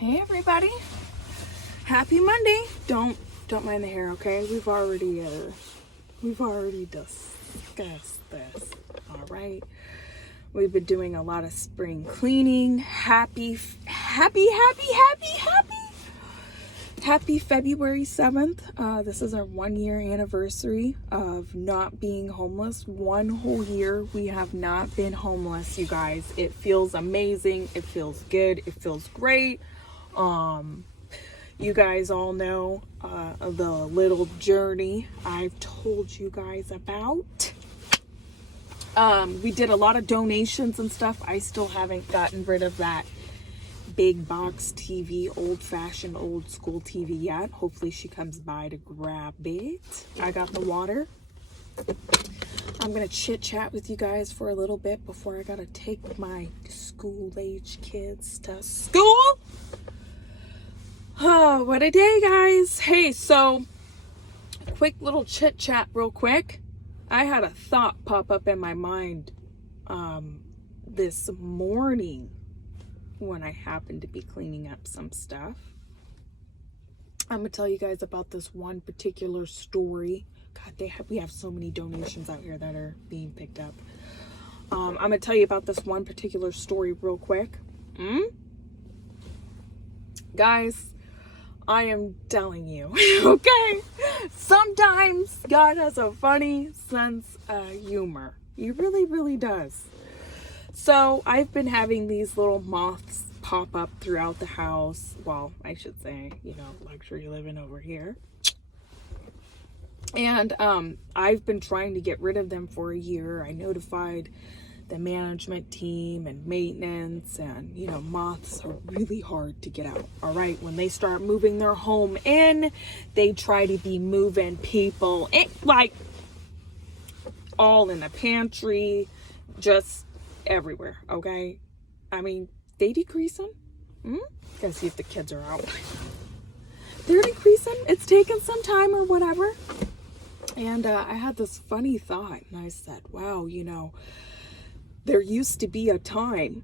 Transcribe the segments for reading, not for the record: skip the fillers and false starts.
Hey everybody, happy Monday. Don't mind the hair, okay? We've already discussed this. All right. We've been doing a lot of spring cleaning. Happy February 7th. This is our 1-year anniversary of not being homeless. 1 whole year we have not been homeless, you guys. It feels amazing. It feels good. It feels great. You guys all know the little journey I've told you guys about. We did a lot of donations and stuff. I still haven't gotten rid of that big box TV, old-fashioned, old-school TV yet. Hopefully she comes by to grab it. I got the water. I'm gonna chit-chat with you guys for a little bit before I gotta take my school-age kids to school. Oh, what a day, guys. Hey, so quick little chit chat real quick. I had a thought pop up in my mind this morning when I happened to be cleaning up some stuff. I'm gonna tell you guys about this one particular story. God, we have so many donations out here that are being picked up. I'm gonna tell you about this one particular story real quick. Guys, I am telling you, okay? Sometimes God has a funny sense of humor. He really, really does. So I've been having these little moths pop up throughout the house. Well, I should say, luxury living over here. And I've been trying to get rid of them for a year. I notified the management team and maintenance, and moths are really hard to get out. All right, when they start moving their home in, they try to be moving people in, like all in the pantry, just everywhere. Okay, I mean, they decreasing. Gotta see if the kids are out. They're decreasing. It's taken some time or whatever. And I had this funny thought, and I said, wow, there used to be a time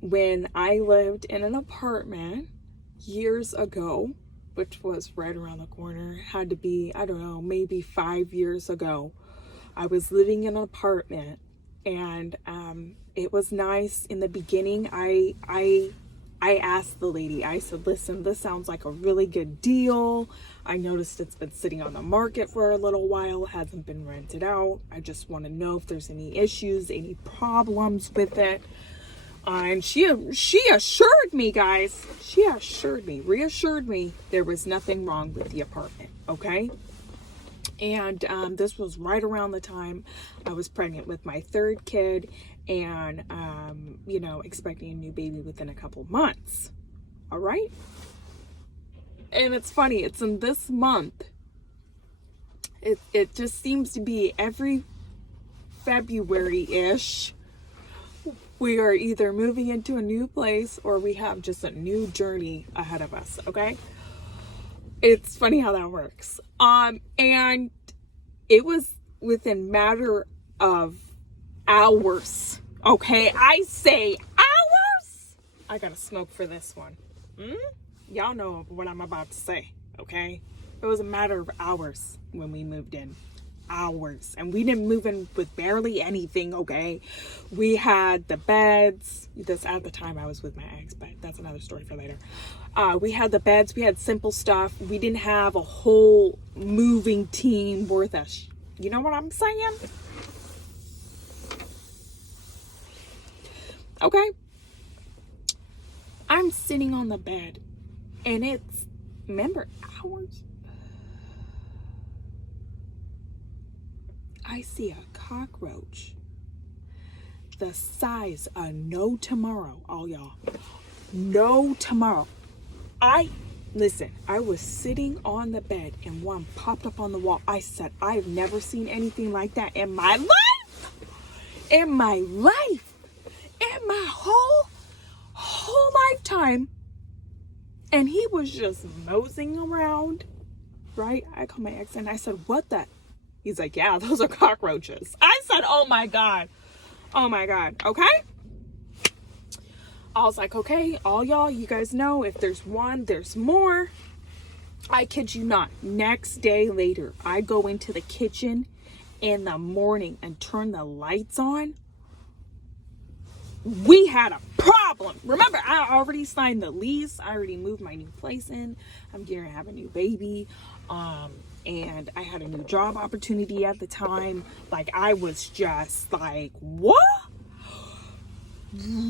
when I lived in an apartment years ago, which was right around the corner. It had to be, I don't know, maybe 5 years ago. I was living in an apartment, and it was nice in the beginning. I asked the lady, I said, listen, this sounds like a really good deal. I noticed it's been sitting on the market for a little while, hasn't been rented out. I just want to know if there's any issues, any problems with it. And she assured me, guys, reassured me there was nothing wrong with the apartment, okay? And this was right around the time I was pregnant with my 3rd kid and, expecting a new baby within a couple months. All right. And it's funny, it's in this month. It just seems to be every February-ish. We are either moving into a new place or we have just a new journey ahead of us. Okay. It's funny how that works. And it was within matter of hours. Okay, I say hours. I gotta smoke for this one. Y'all know what I'm about to say, okay? It was a matter of hours when we moved in. Hours. And we didn't move in with barely anything, okay? We had the beds. This at the time I was with my ex, but that's another story for later. We had the beds. We had simple stuff. We didn't have a whole moving team worth of you know what I'm saying? Okay. I'm sitting on the bed, and it's, remember, hours? I see a cockroach the size of no tomorrow, all y'all. No tomorrow. Listen, I was sitting on the bed and one popped up on the wall. I said, I've never seen anything like that in my life. In my life. In my whole lifetime. And he was just moseying around, right? I called my ex and I said, what the? He's like, yeah, those are cockroaches. I said, oh my God. Okay. I was like, okay, all y'all, you guys know if there's one, there's more. I kid you not. Next day later, I go into the kitchen in the morning and turn the lights on. We had a problem. Remember, I already signed the lease. I already moved my new place in. I'm going to have a new baby. And I had a new job opportunity at the time. Like, I was just like, what?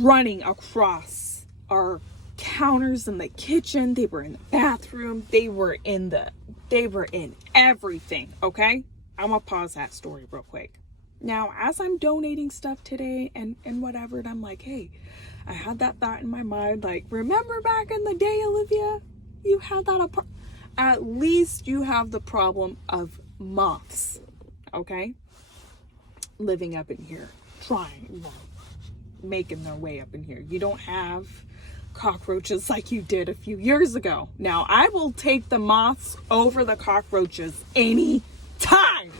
Running across our counters in the kitchen. They were in the bathroom. They were in everything. Okay. I'm gonna pause that story real quick. Now, as I'm donating stuff today and whatever, and I'm like, hey, I had that thought in my mind. Like, remember back in the day, Olivia, you had that. At least you have the problem of moths. Okay. Living up in here, making their way up in here. You don't have cockroaches like you did a few years ago. Now, I will take the moths over the cockroaches anytime,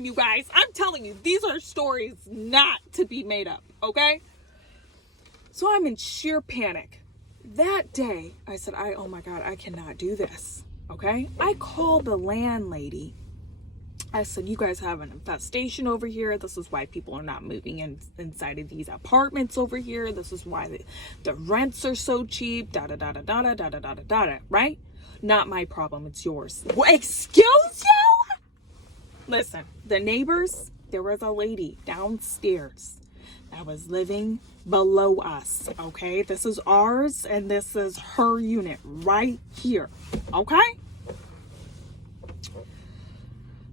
you guys. I'm telling you, these are stories not to be made up. Okay. So I'm in sheer panic. That day, I said, oh my God, I cannot do this. Okay. I called the landlady. I said, you guys have an infestation over here. This is why people are not moving inside of these apartments over here. This is why the rents are so cheap. Right? Not my problem. It's yours. Excuse you? Listen, the neighbors, there was a lady downstairs that was living below us. Okay? This is ours and this is her unit right here. Okay?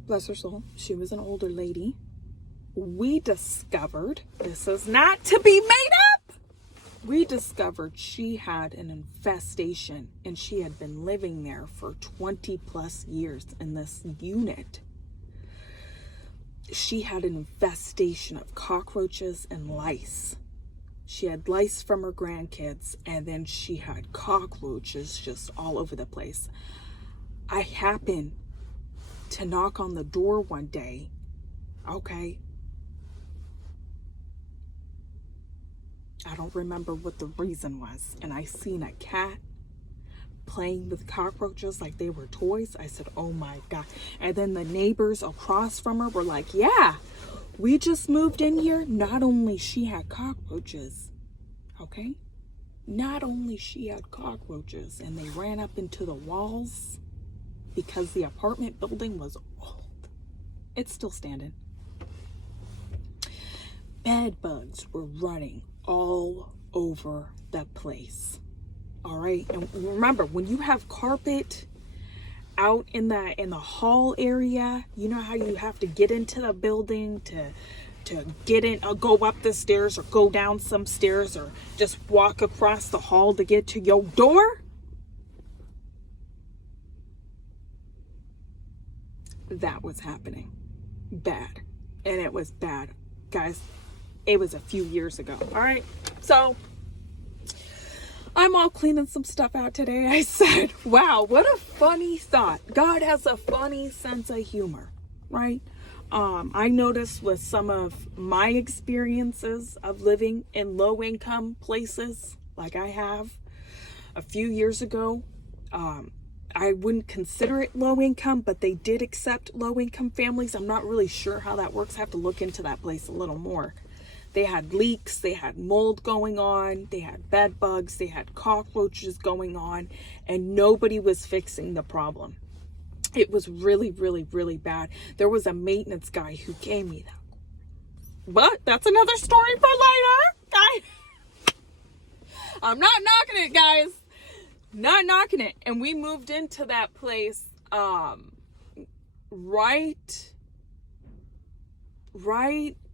Bless her soul. She was an older lady. We discovered, this is not to be made up. We discovered she had an infestation and she had been living there for 20 plus years in this unit. She had an infestation of cockroaches and lice. She had lice from her grandkids and then she had cockroaches just all over the place. I happened to knock on the door one day. Okay. I don't remember what the reason was. And I seen a cat playing with cockroaches like they were toys. I said, oh my God. And then the neighbors across from her were like, yeah, we just moved in here. Not only she had cockroaches. Okay. Not only she had cockroaches and they ran up into the walls. Because the apartment building was old. It's still standing. Bed bugs were running all over the place. All right. And remember, when you have carpet out in the hall area, you know how you have to get into the building to get in, or go up the stairs or go down some stairs or just walk across the hall to get to your door? That was happening. Bad. And it was bad. Guys, it was a few years ago. All right. So I'm all cleaning some stuff out today. I said, wow, what a funny thought. God has a funny sense of humor, right? I noticed with some of my experiences of living in low income places like I have a few years ago, I wouldn't consider it low income, but they did accept low income families. I'm not really sure how that works. I have to look into that place a little more. They had leaks, they had mold going on, they had bed bugs, they had cockroaches going on, and nobody was fixing the problem. It was really, really, really bad. There was a maintenance guy who gave me that. But that's another story for later. Guys, I'm not knocking it, guys. Not knocking it. And we moved into that place right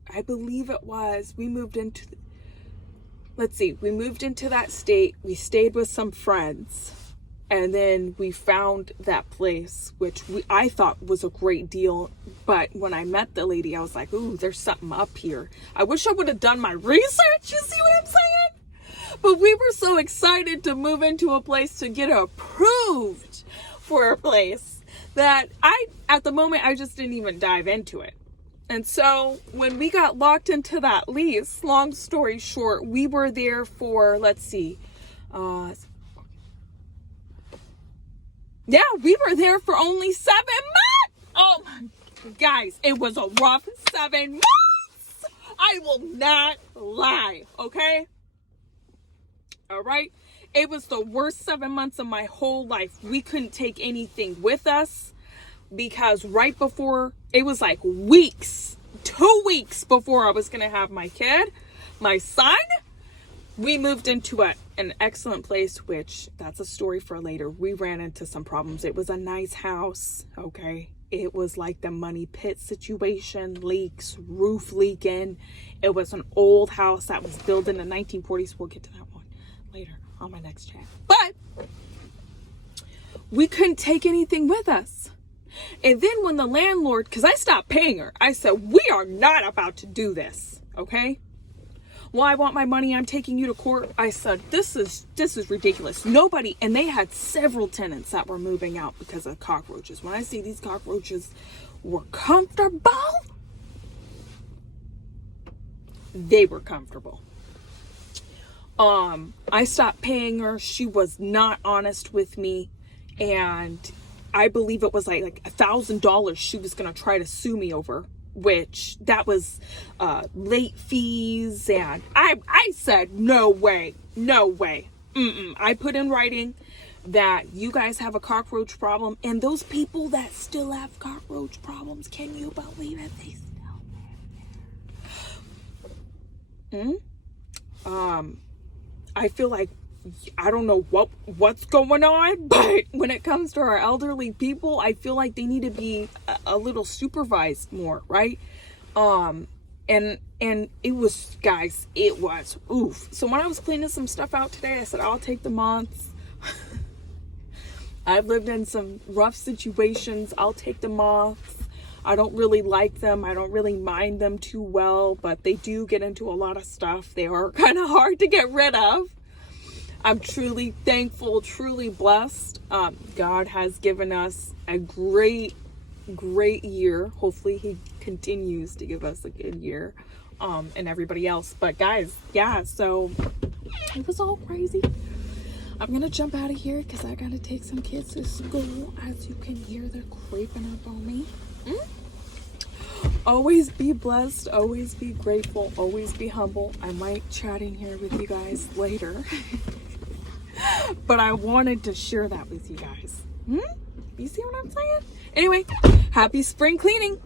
I believe it was, we moved into that state. We stayed with some friends and then we found that place, which I thought was a great deal. But when I met the lady, I was like, ooh, there's something up here. I wish I would have done my research. You see what I'm saying? But we were so excited to move into a place, to get approved for a place, that at the moment, I just didn't even dive into it. And so when we got locked into that lease, long story short, we were there for, let's see, yeah, we were there for only 7 months. Oh my, guys, it was a rough 7 months. I will not lie, okay? All right? It was the worst 7 months of my whole life. We couldn't take anything with us because right before, it was like weeks, 2 weeks before I was going to have my kid, my son, we moved into an excellent place, which that's a story for later. We ran into some problems. It was a nice house, okay? It was like the money pit situation, leaks, roof leaking. It was an old house that was built in the 1940s. We'll get to that one later on my next chat. But we couldn't take anything with us. And then when the landlord, because I stopped paying her, I said, we are not about to do this, okay? Well, I want my money. I'm taking you to court. I said, this is ridiculous. Nobody, and they had several tenants that were moving out because of cockroaches. When I say these cockroaches were comfortable, they were comfortable. I stopped paying her. She was not honest with me. And I believe it was like $1,000 she was going to try to sue me over, which that was late fees. And I said, no way. I put in writing that you guys have a cockroach problem. And those people that still have cockroach problems, can you believe it? They still live there. I feel like, I don't know what's going on, but when it comes to our elderly people, I feel like they need to be a little supervised more, right? And it was, guys, it was oof. So when I was cleaning some stuff out today, I said, I'll take the moths. I've lived in some rough situations. I'll take the moths. I don't really like them. I don't really mind them too well, but they do get into a lot of stuff. They are kind of hard to get rid of. I'm truly thankful, truly blessed. God has given us a great year. Hopefully he continues to give us a good year, and everybody else. But guys, yeah, so it was all crazy. I'm going to jump out of here because I got to take some kids to school. As you can hear, they're creeping up on me. Always be blessed. Always be grateful. Always be humble. I might chat in here with you guys later. But I wanted to share that with you guys. You see what I'm saying? Anyway, happy spring cleaning.